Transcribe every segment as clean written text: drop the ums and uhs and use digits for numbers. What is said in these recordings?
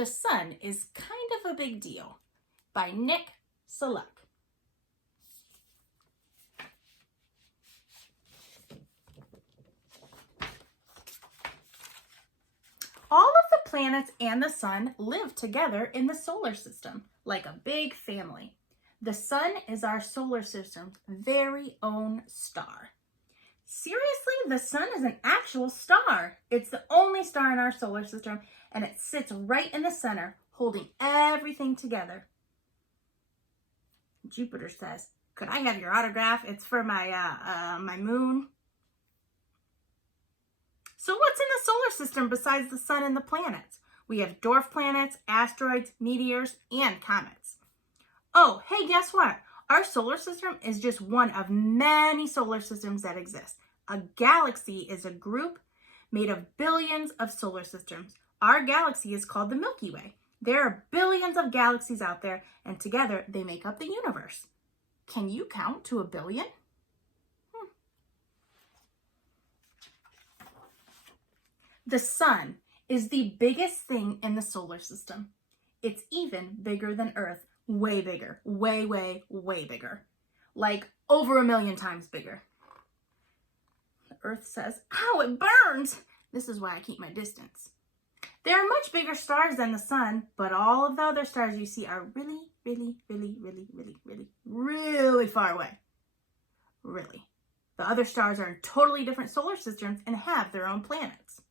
The Sun is Kind of a Big Deal by Nick Seluk. All of the planets and the sun live together in the solar system, like a big family. The sun is our solar system's very own star. Seriously, the sun is an actual star. It's the only star in our solar system, and it sits right in the center, holding everything together. Jupiter says, "Could I have your autograph? It's for my moon." So what's in the solar system besides the sun and the planets? We have dwarf planets, asteroids, meteors, and comets. Oh, hey, guess what? Our solar system is just one of many solar systems that exist. A galaxy is a group made of billions of solar systems. Our galaxy is called the Milky Way. There are billions of galaxies out there, and together they make up the universe. Can you count to 1 billion? The sun is the biggest thing in the solar system. It's even bigger than Earth. Way bigger. Way, way, way bigger. Like over 1,000,000 times bigger. The Earth says, "Ow, it burns!" This is why I keep my distance. There are much bigger stars than the sun, but all of the other stars you see are really, really, really, really, really, really, really far away. Really. The other stars are in totally different solar systems and have their own planets.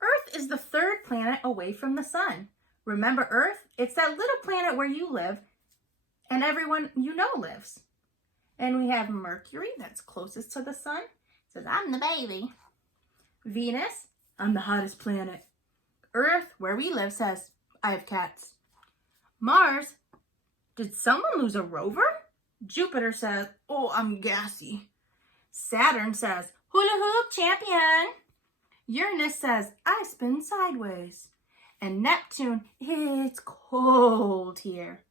Earth is the third planet away from the sun. Remember Earth? It's that little planet where you live and everyone you know lives. And we have Mercury, that's closest to the sun. It says, "I'm the baby." Venus, "I'm the hottest planet." Earth, where we live, says, "I have cats." Mars, "Did someone lose a rover?" Jupiter says, "Oh, I'm gassy." Saturn says, "Hula hoop champion." Uranus says, "I spin sideways." And Neptune, "It's cold here."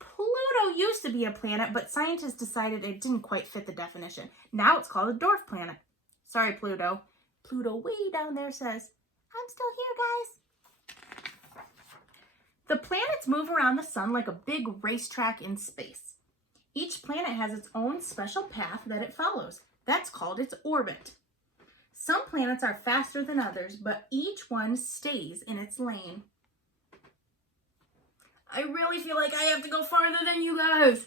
Pluto used to be a planet, but scientists decided it didn't quite fit the definition. Now it's called a dwarf planet. Sorry, Pluto. Pluto way down there says, "I'm still here, guys." The planets move around the sun like a big racetrack in space. Each planet has its own special path that it follows. That's called its orbit. Some planets are faster than others, but each one stays in its lane. I really feel like I have to go farther than you guys.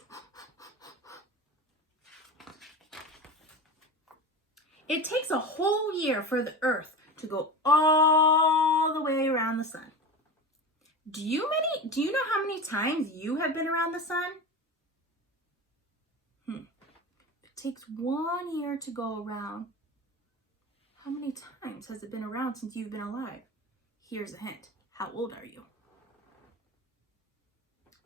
It takes a whole year for the Earth to go all the way around the sun. Do you know how many times you have been around the sun? It takes 1 year to go around. How many times has it been around since you've been alive? Here's a hint. How old are you?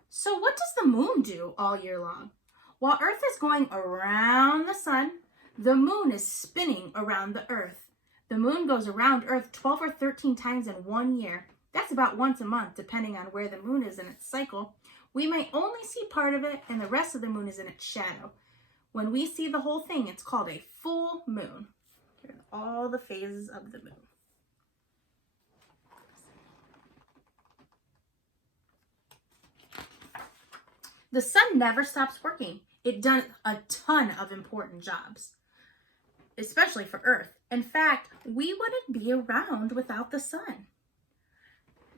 So what does the moon do all year long? While Earth is going around the sun, the moon is spinning around the Earth. The moon goes around Earth 12 or 13 times in 1 year. That's about once a month, depending on where the moon is in its cycle. We might only see part of it, and the rest of the moon is in its shadow. When we see the whole thing, it's called a full moon. Here are all the phases of the moon. The sun never stops working. It does a ton of important jobs, especially for Earth. In fact, we wouldn't be around without the sun.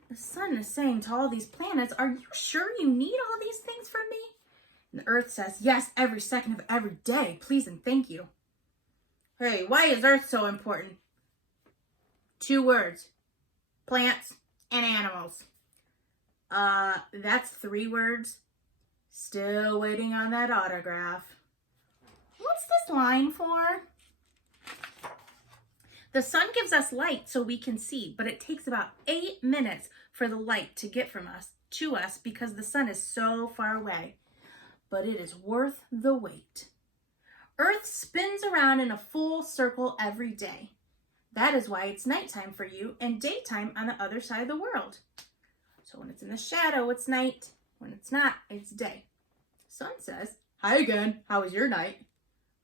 The sun is saying to all these planets, "Are you sure you need all these things from me?" And the Earth says, "Yes, every second of every day, please and thank you." Hey, why is Earth so important? 2 words. Plants and animals. That's 3 words. Still waiting on that autograph. What's this line for? The sun gives us light so we can see, but it takes about 8 minutes for the light to get from us to us because the sun is so far away. But it is worth the wait. Earth spins around in a full circle every day. That is why it's nighttime for you and daytime on the other side of the world. So when it's in the shadow, it's night. When it's not, it's day. Sun says, "Hi again, how was your night?"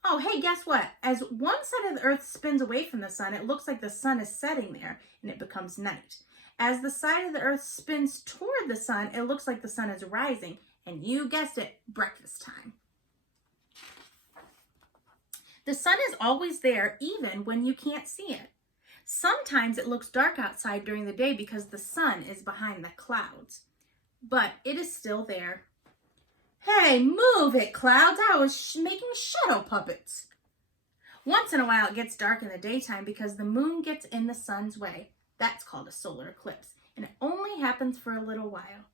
Oh, hey, guess what? As one side of the earth spins away from the sun, it looks like the sun is setting there and it becomes night. As the side of the earth spins toward the sun, it looks like the sun is rising. And you guessed it, breakfast time. The sun is always there even when you can't see it. Sometimes it looks dark outside during the day because the sun is behind the clouds. But it is still there. Hey, move it, clouds. I was making shadow puppets. Once in a while it gets dark in the daytime because the moon gets in the sun's way. That's called a solar eclipse, and it only happens for a little while.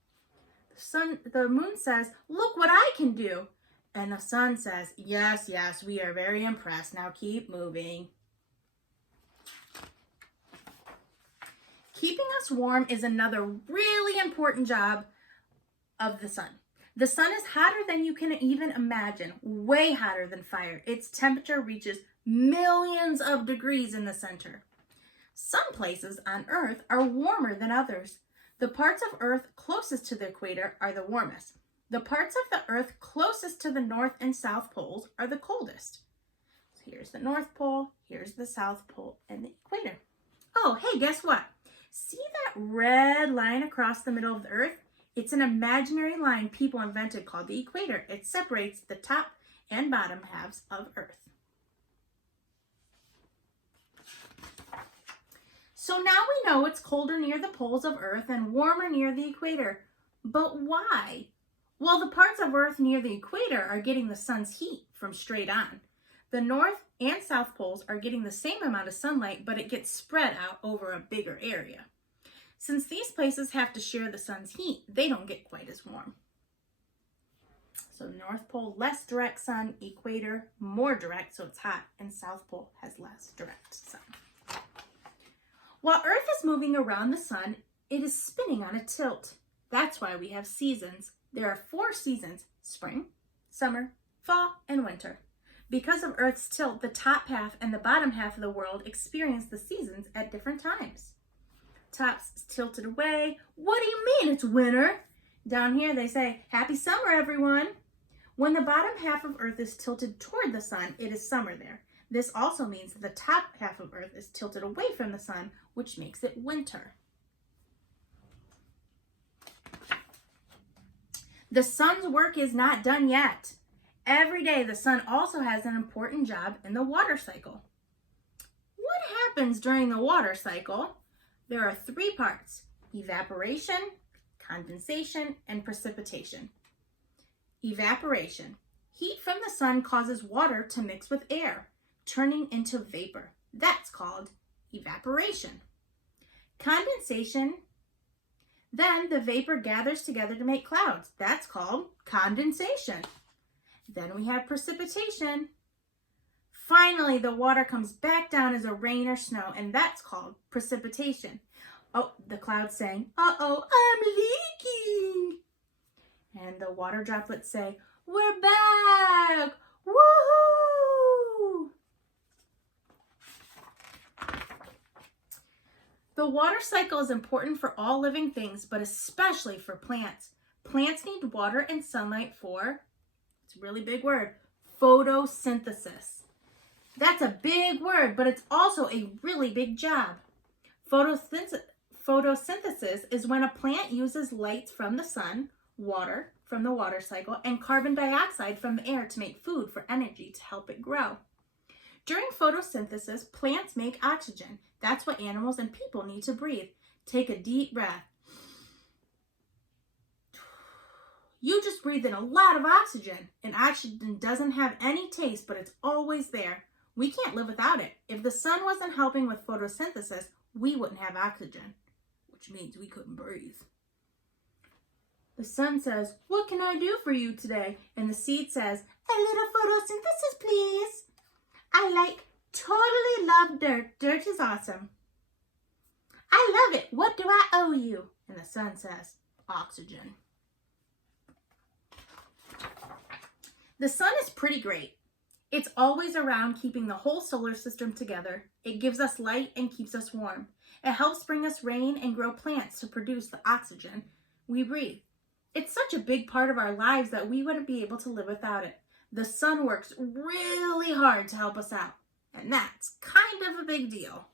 The moon says, "Look what I can do." And the sun says, "Yes, yes, we are very impressed. Now keep moving." Keeping us warm is another really important job of the sun. The sun is hotter than you can even imagine, way hotter than fire. Its temperature reaches millions of degrees in the center. Some places on Earth are warmer than others. The parts of Earth closest to the equator are the warmest. The parts of the Earth closest to the North and South poles are the coldest. So here's the North Pole, here's the South Pole, and the equator. Oh, hey, guess what? See that red line across the middle of the Earth? It's an imaginary line people invented called the equator. It separates the top and bottom halves of Earth. So now we know it's colder near the poles of Earth and warmer near the equator. But why? Well, the parts of Earth near the equator are getting the sun's heat from straight on. The North and South poles are getting the same amount of sunlight, but it gets spread out over a bigger area. Since these places have to share the sun's heat, they don't get quite as warm. So North Pole, less direct sun, equator, more direct, so it's hot, and South Pole has less direct sun. While Earth is moving around the sun, it is spinning on a tilt. That's why we have seasons. There are 4 seasons: spring, summer, fall, and winter. Because of Earth's tilt, the top half and the bottom half of the world experience the seasons at different times. Top's tilted away. "What do you mean it's winter?" Down here they say, "Happy summer, everyone." When the bottom half of Earth is tilted toward the sun, it is summer there. This also means that the top half of Earth is tilted away from the sun, which makes it winter. The sun's work is not done yet. Every day, the sun also has an important job in the water cycle. What happens during the water cycle? There are 3 parts: evaporation, condensation, and precipitation. Evaporation. Heat from the sun causes water to mix with air, turning into vapor. That's called evaporation. Condensation. Then the vapor gathers together to make clouds. That's called condensation. Then we have precipitation. Finally, the water comes back down as a rain or snow, and that's called precipitation. Oh, the cloud's saying, "Uh-oh, I'm leaking." And the water droplets say, "We're back! Woohoo!" The water cycle is important for all living things, but especially for plants. Plants need water and sunlight for, it's a really big word, photosynthesis. That's a big word, but it's also a really big job. Photosynthesis is when a plant uses light from the sun, water from the water cycle, and carbon dioxide from the air to make food for energy to help it grow. During photosynthesis, plants make oxygen. That's what animals and people need to breathe. Take a deep breath. You just breathed in a lot of oxygen, and oxygen doesn't have any taste, but it's always there. We can't live without it. If the sun wasn't helping with photosynthesis, we wouldn't have oxygen, which means we couldn't breathe. The sun says, "What can I do for you today?" And the seed says, "A little photosynthesis, please. Totally love dirt. Dirt is awesome. I love it. What do I owe you?" And the sun says, "Oxygen." The sun is pretty great. It's always around, keeping the whole solar system together. It gives us light and keeps us warm. It helps bring us rain and grow plants to produce the oxygen we breathe. It's such a big part of our lives that we wouldn't be able to live without it. the sun works really hard to help us out. And that's kind of a big deal.